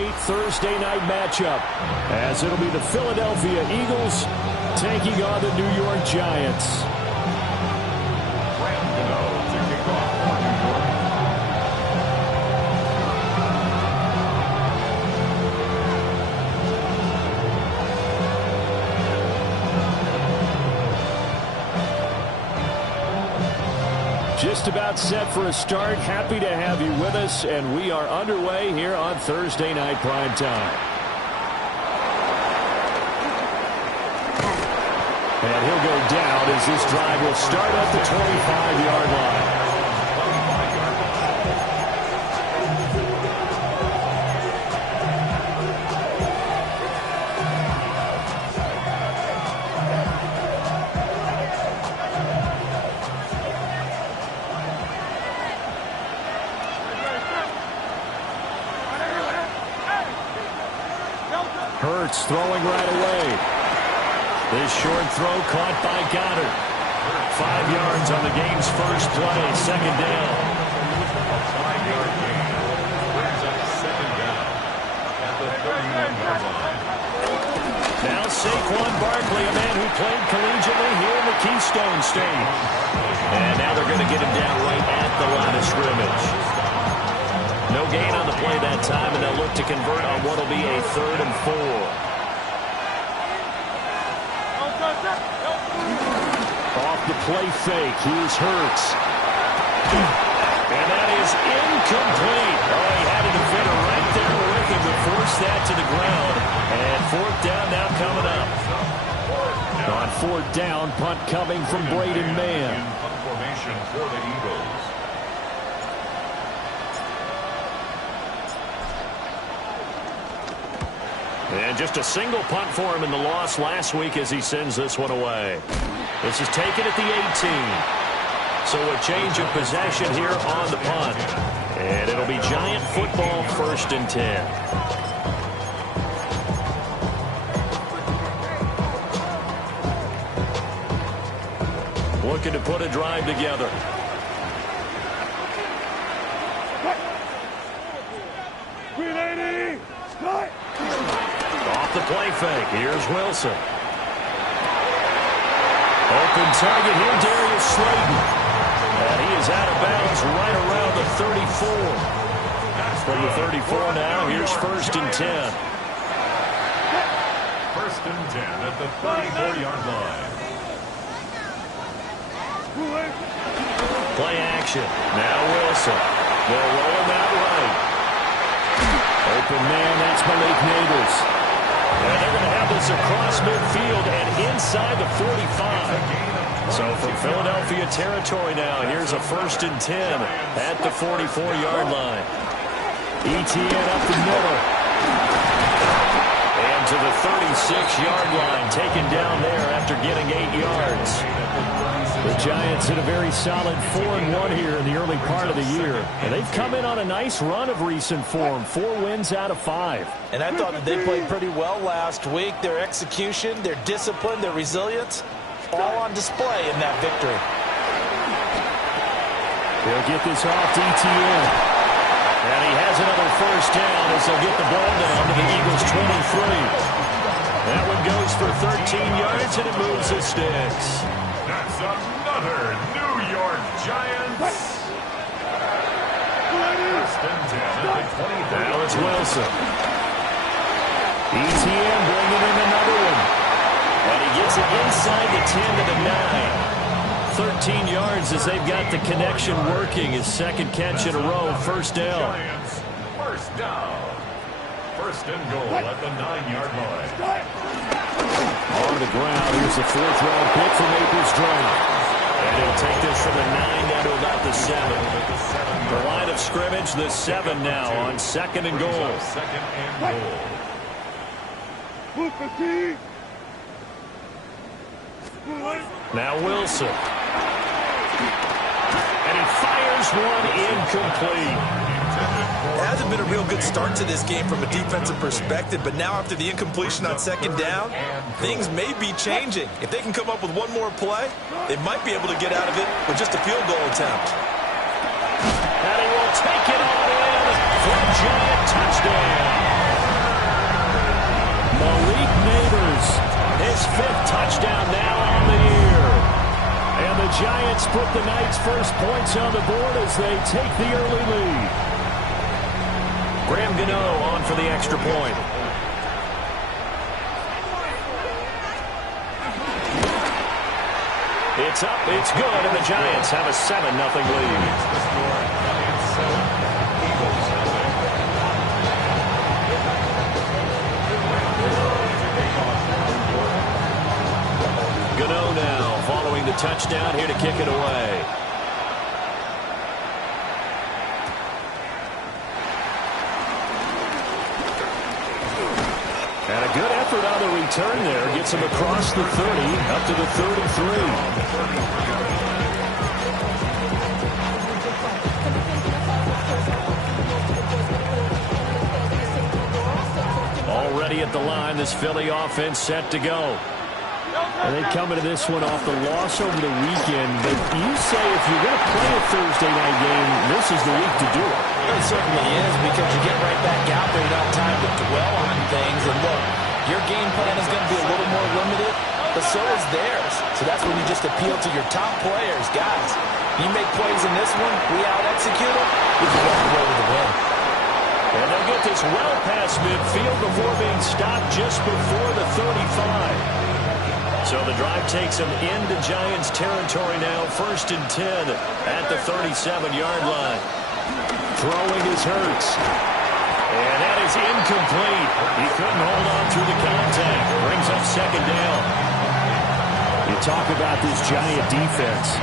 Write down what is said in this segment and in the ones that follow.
great Thursday night matchup, as it'll be the Philadelphia Eagles taking on the New York Giants. Just about set for a start. Happy to have you with us, and we are underway here on Thursday Night Primetime. And he'll go down as this drive will start at the 25-yard line. Hurts throwing right away. This short throw caught by Goddard. 5 yards on the game's first play. Second down. A 5-yard gain brings up second down at the 31-yard line. Now Saquon Barkley, a man who played collegiately here in the Keystone State. And now they're going to get him down right at the line of scrimmage. No gain on the play that time, and they'll look to convert on what will be a 3rd and 4. Off the play fake, here's Hurts. And that is incomplete. Oh, he had a defender right there with him to force that to the ground. And 4th down now coming up. On 4th down, punt coming from Braden Mann. Punt formation for the Eagles. And just a single punt for him in the loss last week as he sends this one away. This is taken at the 18. So a change of possession here on the punt. And it'll be Giant football, 1st and 10. Looking to put a drive together. Off the play fake. Here's Wilson. Open target here, Darius Slayton. And he is out of bounds right around the 34. From the 34 now, here's 1st and 10. 1st and 10 at the 34-yard line. Play action. Now Wilson. They'll roll him out right. Open man, that's Malik Nabers. And they're going to have this across midfield and inside the 45. So from Philadelphia territory now, here's a 1st and 10 at the 44-yard line. ETN up the middle. And to the 36-yard line, taken down there after getting 8 yards. The Giants in a very solid 4-1 here in the early part of the year. And they've come in on a nice run of recent form. 4 wins out of 5. And I thought that they played pretty well last week. Their execution, their discipline, their resilience, all on display in that victory. They'll get this off to ETN. And he has another 1st down as they'll get the ball down to the Eagles' 23. That one goes for 13 yards, and it moves the sticks. That's another New York Giants. 1st and 10 at the 20. Now it's Wilson. ETN bringing in another one. And he gets it inside the 10 to the 9. 13 yards as they've got the connection working. His 2nd catch in a row, 1st down. Giants, 1st down. 1st and goal at the 9-yard line. On the ground, here's the 4th-round pick from April's Drive. And he'll take this from the 9 down to about the 7. The line of scrimmage, the 7 now on 2nd and goal. 2nd and goal. Now Wilson. And he fires one incomplete. It hasn't been a real good start to this game from a defensive perspective, but now after the incompletion on 2nd down, things may be changing. If they can come up with one more play, they might be able to get out of it with just a field goal attempt. And he will take it all in for a Giant touchdown. his 5th touchdown now on the year. And the Giants put the Knights' first points on the board as they take the early lead. Graham Gano on for the extra point. It's up, it's good, and the Giants have a 7-0 lead. Gano now following the touchdown here to kick it away. And a good effort on the return there. Gets him across the 30, up to the 33. Already at the line, this Philly offense set to go. And they come into this one off the loss over the weekend. But you say if you're going to play a Thursday night game, this is the week to do it. It certainly is, because you get right back out there. You don't have time to dwell on things. And look, your game plan is going to be a little more limited, but so is theirs. So that's when you just appeal to your top players. Guys, you make plays in this one, we out-execute them, we can walk away with the win. And they'll get this well past midfield before being stopped just before the 35. So the drive takes them into Giants territory now. 1st and 10 at the 37-yard line. Throwing is Hurts. And that is incomplete. He couldn't hold on through the contact. Brings up 2nd down. You talk about this Giant defense.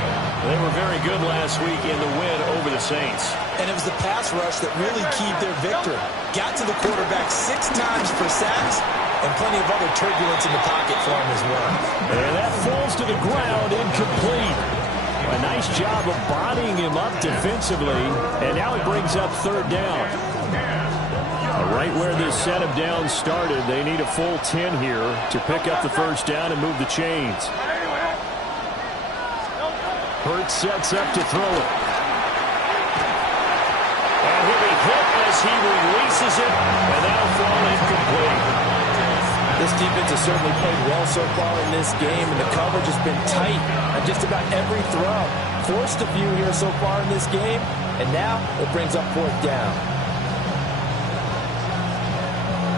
They were very good last week in the win over the Saints. And it was the pass rush that really keyed their victory. Got to the quarterback 6 times for sacks, and plenty of other turbulence in the pocket for him as well. And that falls to the ground, incomplete. A nice job of bodying him up defensively, and now it brings up 3rd down. Right where this set of downs started, they need a full 10 here to pick up the 1st down and move the chains. Hurts sets up to throw it. And he'll be hit as he releases it, and that'll fall incomplete. This defense has certainly played well so far in this game, and the coverage has been tight on just about every throw. Forced a few here so far in this game, and now it brings up 4th down.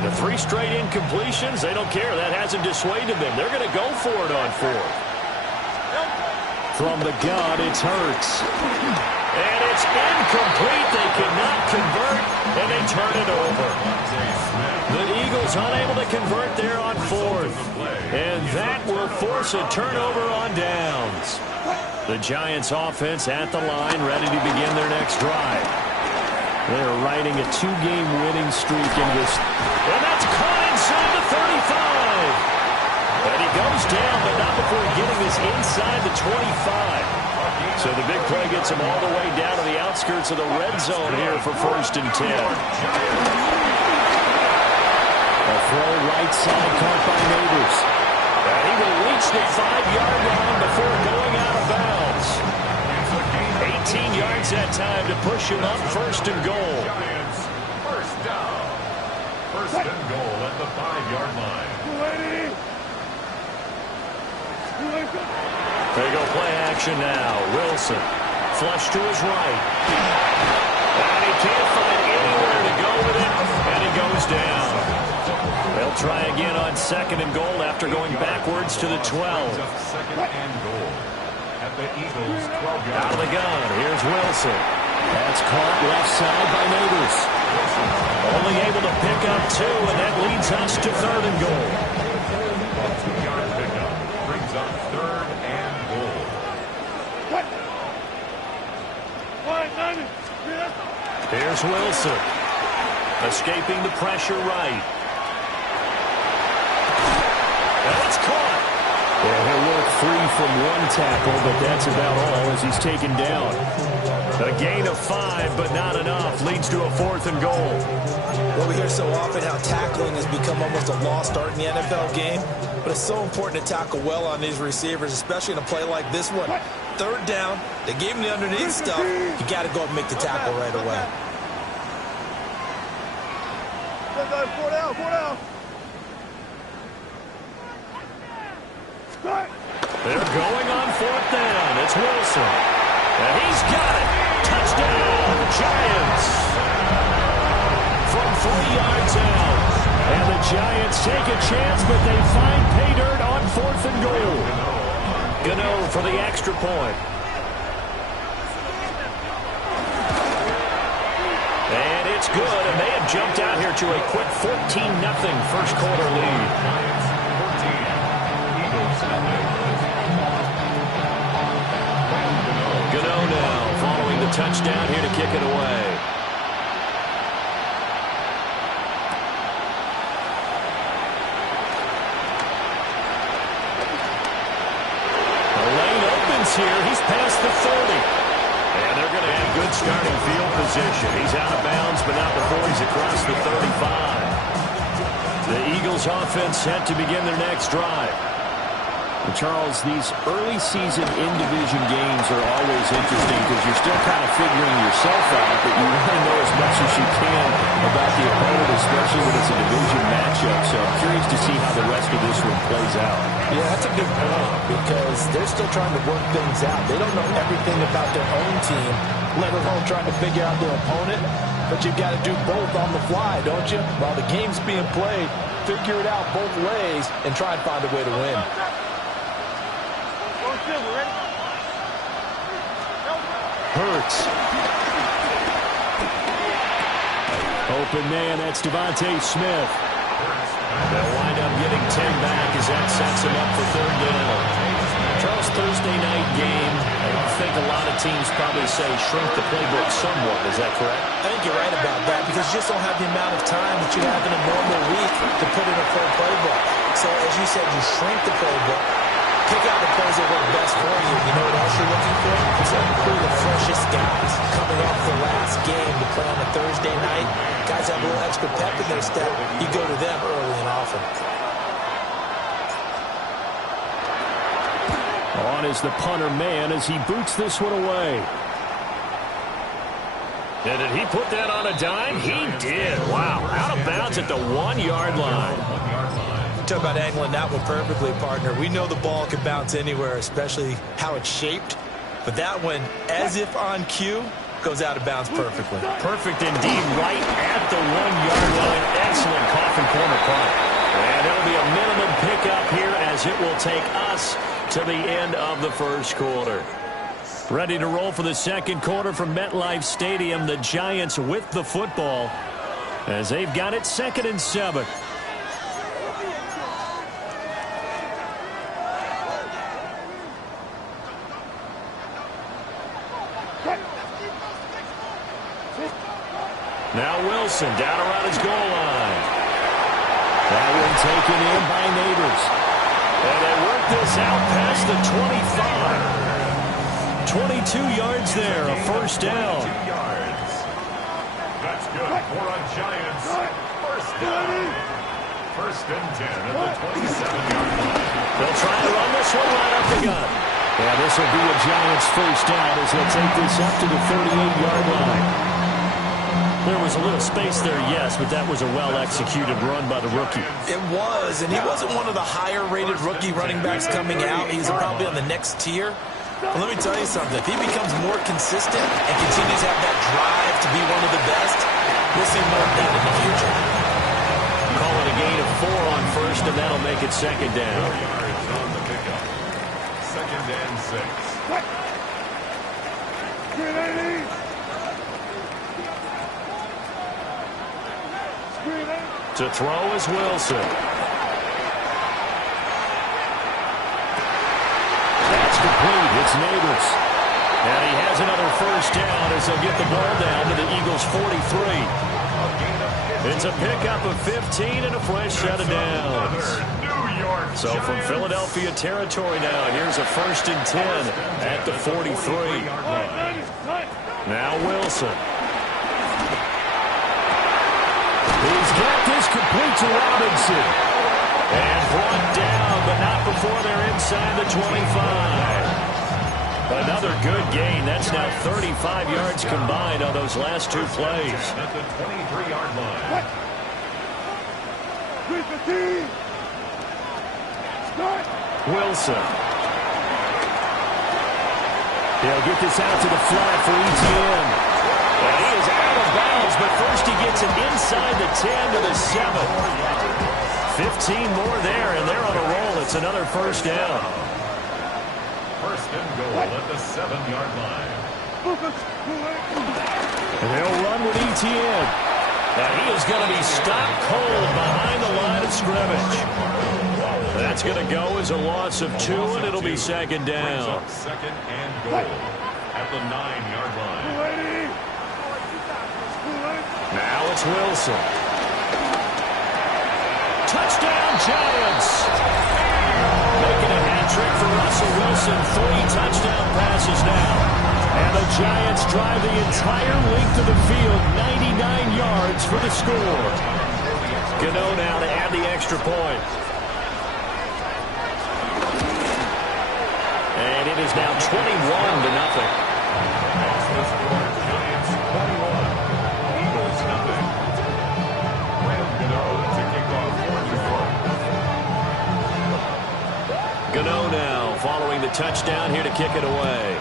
The 3 straight incompletions, they don't care. That hasn't dissuaded them. They're going to go for it on 4th. From the gun, it's Hurts. And it's incomplete. They cannot convert, and they turn it over. The Eagles unable to convert there on 4th. And that will force a turnover on downs. The Giants offense at the line, ready to begin their next drive. They're riding a 2-game winning streak in this. And that's caught inside the 35. And he goes down, but not before getting this inside the 25. So the big play gets him all the way down to the outskirts of the red zone here for 1st and 10. A throw right side caught by Neighbors. And he will reach the 5-yard line before going out of bounds. 18 yards that time to push him up 1st and goal. First down. 1st and goal at the 5-yard line. There you go, play action now. Wilson, flush to his right. And he can't find anywhere to go with it, and he goes down. They'll try again on 2nd and goal after going backwards to the 12. 2nd and goal at the Eagles' 12-yard. Out of the gun, here's Wilson. That's caught left side by Neighbors. Only able to pick up 2, and that leads us to 3rd and goal. 2-yard pickup brings up 3rd and goal. Here's Wilson. Escaping the pressure right. That's caught. Yeah, he'll work free from 1 tackle, but that's about all as he's taken down. A gain of 5, but not enough. Leads to a 4th and goal. Well, we hear so often how tackling has become almost a lost art in the NFL game, but it's so important to tackle well on these receivers, especially in a play like this one. 3rd down, they gave him the underneath stuff. You got to go and make the tackle right away. 4 down. They're going on 4th down. It's Wilson. And he's got it. Touchdown, Giants. From 3 yards out. And the Giants take a chance, but they find pay dirt on 4th and goal. Gano for the extra point. And it's good, and they have jumped out here to a quick 14-0 first quarter lead. Gano now following the touchdown here to kick it away. The lane opens here. He's past the 30. And they're going to have good starting field position. He's out of bounds, but not before he's across the 35. The Eagles offense set to begin their next drive. And Charles, these early season in-division games are always interesting because you're still kind of figuring yourself out, but you want to know as much as you can about the opponent, especially when it's a division matchup. So I'm curious to see how the rest of this one plays out. Yeah, that's a good point because they're still trying to work things out. They don't know everything about their own team, let alone trying to figure out their opponent. But you've got to do both on the fly, don't you? While the game's being played, figure it out both ways and try and find a way to win. Hurts. Open man, that's Devontae Smith. They'll wind up getting 10 back as that sets him up for 3rd down. Charles, Thursday night game, I think a lot of teams probably say shrink the playbook somewhat. Is that correct? I think you're right about that because you just don't have the amount of time that you have in a normal week to put in a full playbook. So, as you said, you shrink the playbook. Pick out the plays that work best for you. You know what else you're looking for? It's who the freshest guys coming off the last game to play on a Thursday night. Guys have a little extra pep in their step. You go to them early and often. On is the punter man as he boots this one away. And did he put that on a dime? He did. Wow. Out of bounds at the 1-yard line. Talk about angling that one perfectly, partner. We know the ball can bounce anywhere, especially how it's shaped. But that one, as if on cue, goes out of bounds perfectly. Perfect indeed, right at the 1-yard line. Excellent coffin corner punt. And it'll be a minimum pickup here as it will take us to the end of the first quarter. Ready to roll for the second quarter from MetLife Stadium. The Giants with the football as they've got it 2nd and 7. Now Wilson down around his goal line. That one taken in by Neighbors. And they work this out past the 25. 22 yards there, a first down. 2 yards. That's good for a Giants first down. 1st and 10 at the 27-yard line. They'll try to run this one right up the gun. Yeah, this will be a Giants first down as they'll take this up to the 38-yard line. There was a little space there, yes, but that was a well-executed run by the rookie. It was, and he wasn't one of the higher-rated rookie running backs coming out. He's probably on the next tier. But let me tell you something. If he becomes more consistent and continues to have that drive to be one of the best, we'll see more of that in the future. Call it a gain of 4 on first, and that'll make it 2nd down. 4 yards on the pickup. 2nd and 6. To throw is Wilson. That's complete. It's Neighbors. And he has another first down as they'll get the ball down to the Eagles' 43. It's a pickup of 15 and a fresh set of downs. So from Philadelphia territory now, here's a 1st and 10 at the 43. Now Wilson. He's got this complete to Robinson. And brought down, but not before they're inside the 25. Another good gain. That's now 35 yards combined on those last 2 plays. At the 23-yard line. Wilson. They'll get this out to the flat for Etienne. And he is out of bounds, but first he gets it inside the 10 to the 7. 15 more there, and they're on a roll. It's another first down. First and goal at the 7-yard line. And they'll run with Etienne. And he is going to be stopped cold behind the line of scrimmage. That's going to go as a loss of 2, and it'll be second down. Second and goal at the 9-yard line. Now it's Wilson. Touchdown, Giants! Making a hat trick for Russell Wilson. 3 touchdown passes now. And the Giants drive the entire length of the field, 99 yards for the score. Gano now to add the extra point. And it is now 21-0. Giants 21, Eagles nothing. Graham Gano to kick off 4th and 4. Gano now following the touchdown here to kick it away.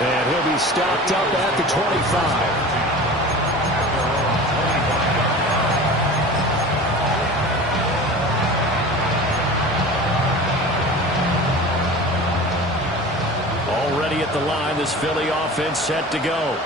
And he'll be stopped up at the 25. Already at the line, this Philly offense set to go.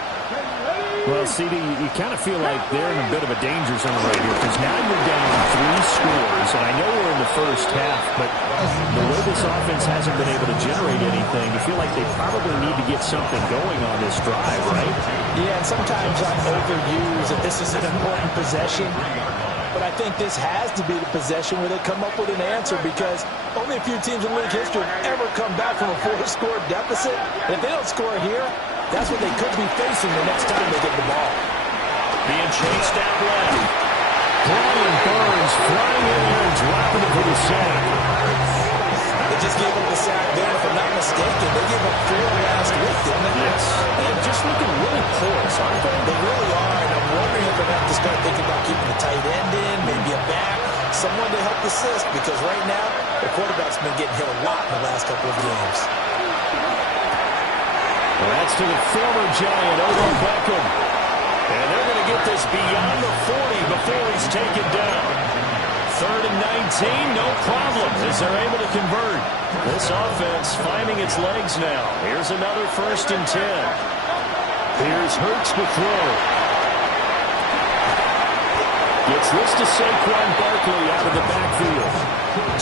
Well, CD, you kind of feel like they're in a bit of a danger zone right here because now you're down 3 scores, and I know we're in the first half, but the way this offense hasn't been able to generate anything, you feel like they probably need to get something going on this drive, right? Yeah, and sometimes I overuse that this is an important possession, but I think this has to be the possession where they come up with an answer because only a few teams in league history have ever come back from a 4-score deficit, and if they don't score here, that's what they could be facing the next time they get the ball. Being chased out left. Brian Burns flying in there and dropping it for the sack. They just gave up the sack there. If I'm not mistaken, they gave up 4 last week, didn't they? Yes. They're just looking really porous, aren't they? They really are, and I'm wondering if they're going to have to start thinking about keeping the tight end in, maybe a back, someone to help assist, because right now, the quarterback's been getting hit a lot in the last couple of games. Well, that's to the former Giant, Odell Beckham. And they're going to get this beyond the 40 before he's taken down. 3rd and 19, no problem as they're able to convert. This offense finding its legs now. Here's another 1st and 10. Here's Hurts to throw. Gets this to Saquon Barkley out of the backfield.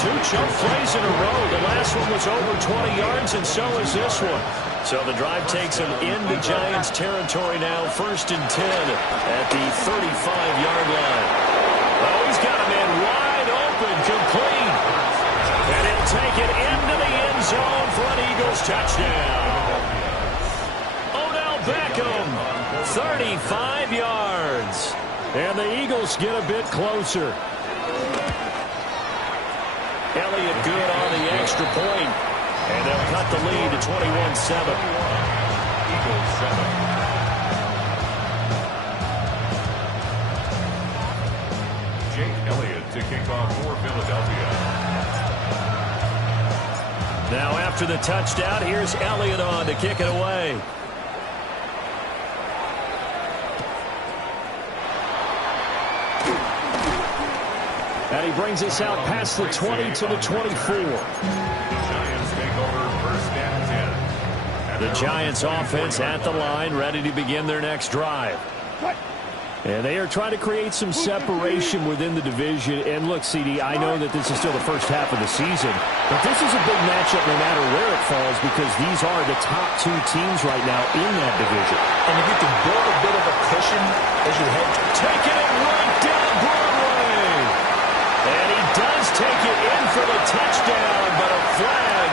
2 choke plays in a row. The last one was over 20 yards, and so is this one. So the drive takes him into Giants territory now. 1st and 10 at the 35-yard line. Oh, he's got a man wide open, complete. And he'll take it into the end zone for an Eagles touchdown. Odell Beckham, 35 yards. And the Eagles get a bit closer. Elliott good on the extra point. And they'll cut the lead to 21-7. Eagles 7. Jake Elliott to kick off for Philadelphia. Now after the touchdown, here's Elliott on to kick it away. And he brings us out past the 20 to the 24. The Giants offense at the line, ready to begin their next drive. And they are trying to create some separation within the division. And look, CD, I know that this is still the first half of the season, but this is a big matchup no matter where it falls because these are the top 2 teams right now in that division. And if you can build a bit of a cushion as you head, taking it right down Broadway. And he does take it in for the touchdown, but a flag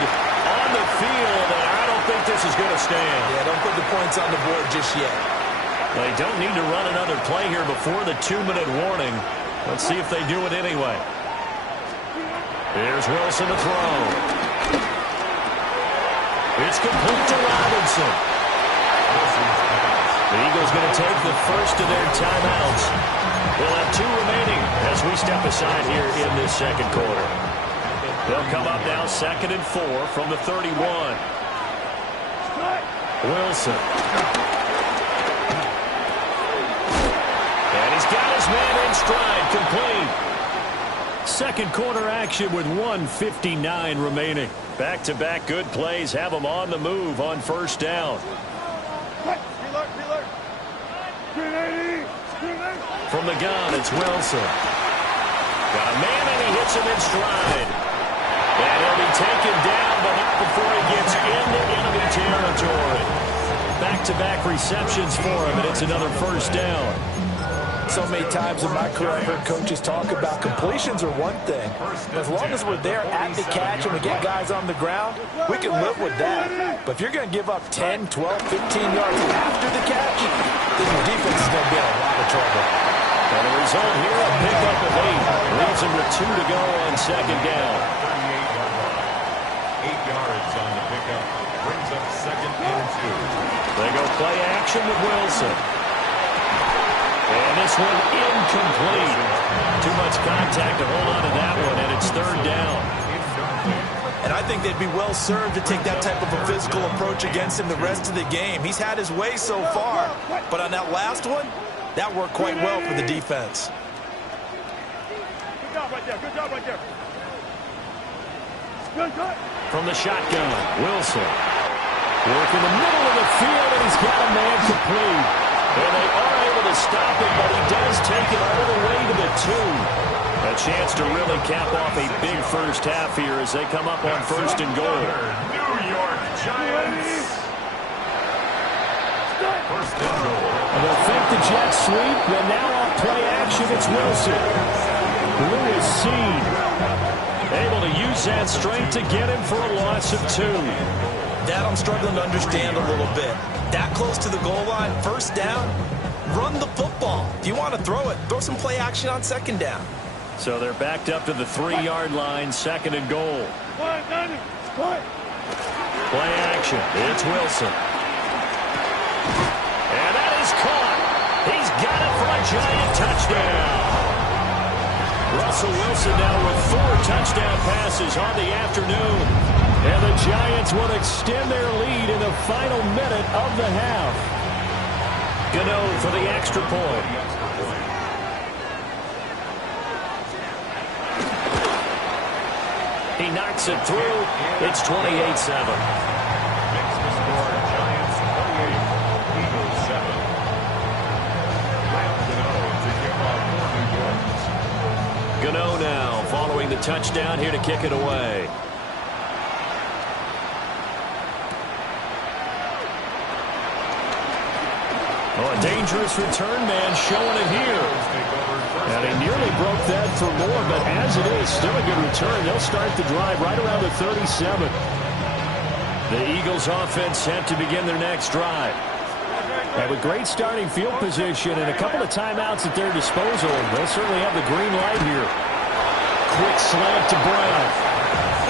on the field, and I don't think this is going to stand. Yeah, don't put the points on the board just yet. They don't need to run another play here before the 2-minute warning. Let's see if they do it anyway. Here's Wilson to throw. It's complete to Robinson. The Eagles is going to take the first of their timeouts. They'll have 2 remaining as we step aside here in this second quarter. They'll come up now 2nd and 4 from the 31. Wilson. And he's got his man in stride, complete. Second quarter action with 1:59 remaining. Back-to-back good plays have them on the move on first down. From the gun, it's Wilson. Got a man, and he hits him in stride. And he'll be taken down, but not before he gets into enemy territory. Back-to-back receptions for him, and it's another first down. So many times in my career, I've heard coaches talk about completions are one thing. As long as we're there at the catch and we get guys on the ground, we can live with that. But if you're going to give up 10, 12, 15 yards after the catch, then your defense is going to be in a lot of trouble. And the result here, a pickup of 8. Leaves him with 2 to go on second down. 8 yards on the pickup. Brings up 2nd and 2. They go play action with Wilson. And this one incomplete. Too much contact to hold on to that one, and it's 3rd down. And I think they'd be well served to take that type of a physical approach against him the rest of the game. He's had his way so far, but on that last one, that worked quite well for the defense. Good job right there. Good job right there. Good. From the shotgun, Wilson. Working the middle of the field, and he's got a man complete. And they are able to stop it, but he does take it all the way to the 2. A chance to really cap off a big first half here as they come up on 1st and goal. New York Giants. 1st and goal. And they'll fake the jet sweep, and now off play action, it's Wilson. Lewis Cine able to use that strength to get him for a loss of 2. That I'm struggling to understand a little bit. That close to the goal line, first down, run the football. If you want to throw it, throw some play action on second down. So they're backed up to the 3-yard line, 2nd and goal. Play action. It's Wilson. And that is caught. He's got it for a Giant touchdown. Russell Wilson now with 4 touchdown passes on the afternoon. And the Giants will extend their lead in the final minute of the half. Gano for the extra point. He knocks it through. It's 28-7. Makes the score Giants 28, Eagles 7. Gano now following the touchdown here to kick it away. Oh, a dangerous return man showing it here. And he nearly broke that for more, but as it is, still a good return. They'll start the drive right around the 37. The Eagles offense set to begin their next drive. And with great starting field position and a couple of timeouts at their disposal, they'll certainly have the green light here. Quick slant to Brown.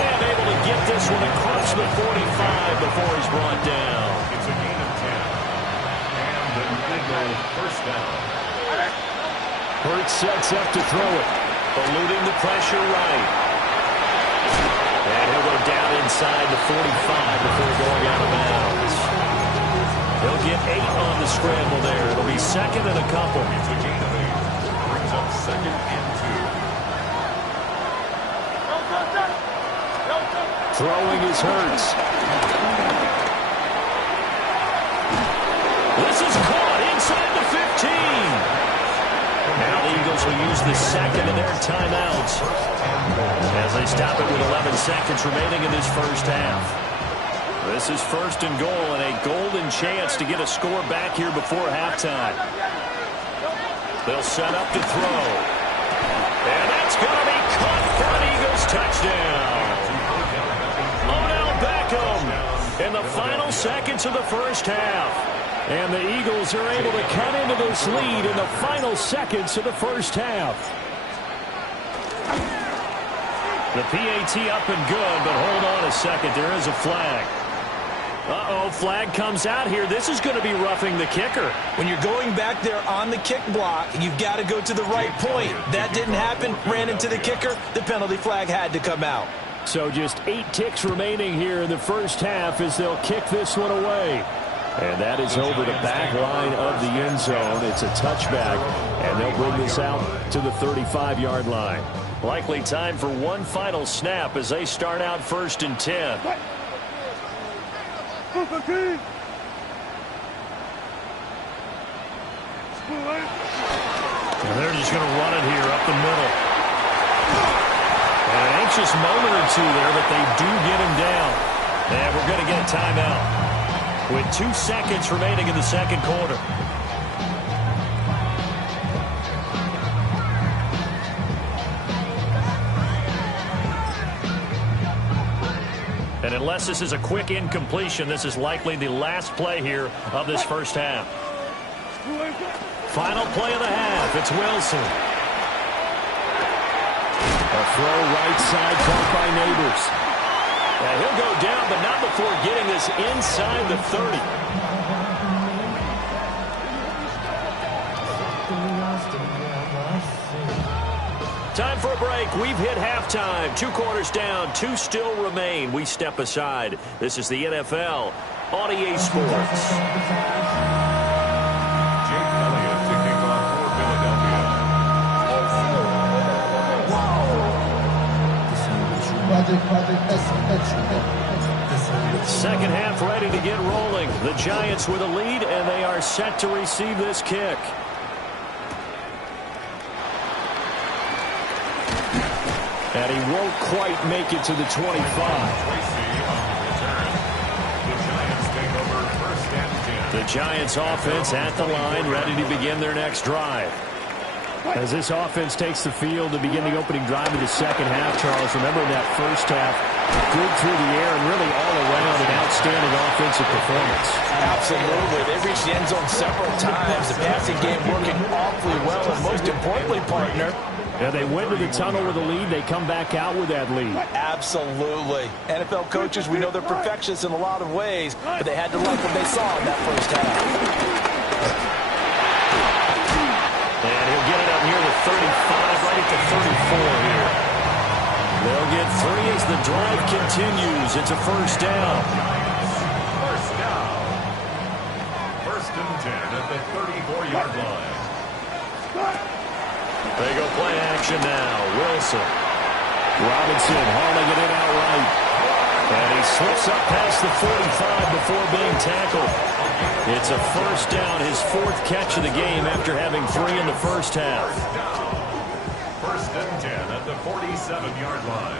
And able to get this one across the 45 before he's brought down. It's a gain of 10. And the Eagles first down. Hurts sets up to throw it. Eluding the pressure right. And he'll go down inside the 45 before going out of bounds. He'll get 8 on the scramble there. It'll be 2nd and a couple. It's a gain of 8. Brings up 2nd and 2. Throwing is Hurts. This is caught inside the 15. Now the Eagles will use the 2nd of their timeouts as they stop it with 11 seconds remaining in this first half. This is 1st and goal and a golden chance to get a score back here before halftime. They'll set up to throw. And that's going to be caught for an Eagles touchdown. Odell Beckham in the final seconds of the first half. And the Eagles are able to cut into this lead in the final seconds of the first half. The PAT up and good, but hold on a second. There is a flag. Uh-oh, flag comes out here. This is going to be roughing the kicker. When you're going back there on the kick block, you've got to go to the right point. That didn't happen. Ran into the kicker. The penalty flag had to come out. So just 8 ticks remaining here in the first half as they'll kick this one away. And that is over the back line of the end zone. It's a touchback, and they'll bring this out to the 35-yard line. Likely time for one final snap as they start out 1st and 10. And they're just going to run it here up the middle. An anxious moment or two there, but they do get him down. And we're going to get a timeout with 2 seconds remaining in the second quarter. And unless this is a quick incompletion, this is likely the last play here of this first half. Final play of the half. It's Wilson. A throw right side caught by Neighbors. And he'll go down, but not before getting this inside the 30. Time for a break. We've hit halftime. 2 quarters down. 2 still remain. We step aside. This is the NFL on EA Sports. Jake Elliott to kick off for Philadelphia. Second half ready to get rolling. The Giants with a lead, and they are set to receive this kick. And he won't quite make it to the 25. Tracy on the return. The Giants take over 1st and 10. The Giants offense at the line, ready to begin their next drive. As this offense takes the field to begin the opening drive of the second half, Charles, remember in that first half, good through the air and really all around an outstanding offensive performance. Absolutely. They reached the end zone several times. The passing game working awfully well, and most importantly, partner, Yeah, they went to the tunnel with a lead. They come back out with that lead. absolutely. NFL coaches, we know they're perfectionists in a lot of ways, but they had to like what they saw in that first half. And he'll get it up near the 35, right at the 34 here. They'll get 3 as the drive continues. It's a first down. First down. 1st and 10 at the 34-yard line. They go play action now. Wilson. Robinson hauling it in outright. And he slips up past the 45 before being tackled. It's a first down, his 4th catch of the game after having 3 in the first half. 1st and 10 at the 47-yard line.